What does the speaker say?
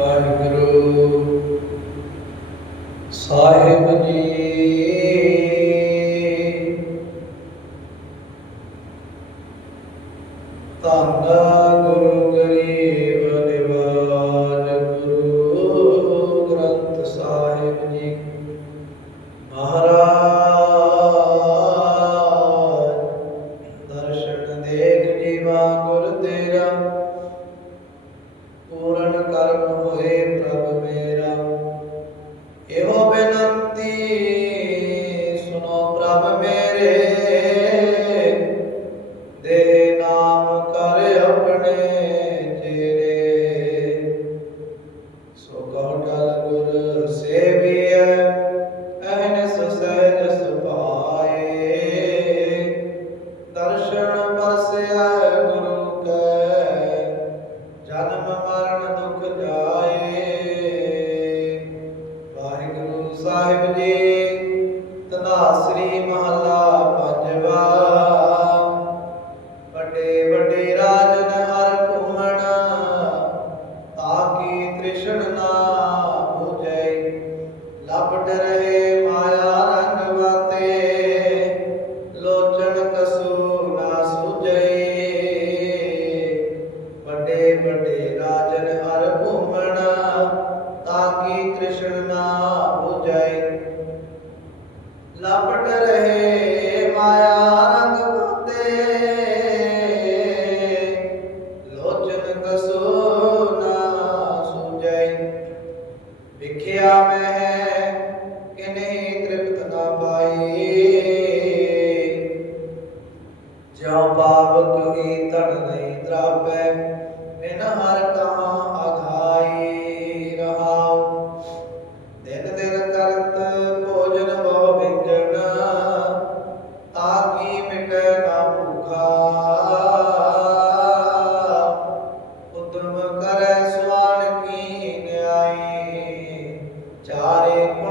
ਵਾਹਿਗੁਰੂ। ਸਾਹਿਬ ਜੀ। ਧੰਨ ਗੁਰੂ ਗਰੀਬ ਨਿਵਾਜ ਗੁਰੂ ਗ੍ਰੰਥ ਸਾਹਿਬ ਜੀ। ਮਹਾਰਾਜ, ਦਰਸ਼ਨ ਦੇਖ ਜੀਵਾ ਗੁਰ ਤੇਰਾ ਜਨਮ ਮਰਨ ਦੁਖ ਜਾਏ। ਵਾਹਿਗੁਰੂ ਸਾਹਿਬ ਜੀ ਤਨਾਸਰੀ ਮਹਲਾ ਪੰਜਵਾ। ਵੱਡੇ ਵੱਡੇ ਰਾਜਨ ਹਰ ਘੁਮਣ ਤਾਕੀ ਤ੍ਰਿਸ਼ਣ ਨਾ 부ਜੈ ਲਪਟ ਰਹੇ कृष्ण ना हो जाए लपट रहे माया रंग पुते लोचन कसो ना सूझे विख्या में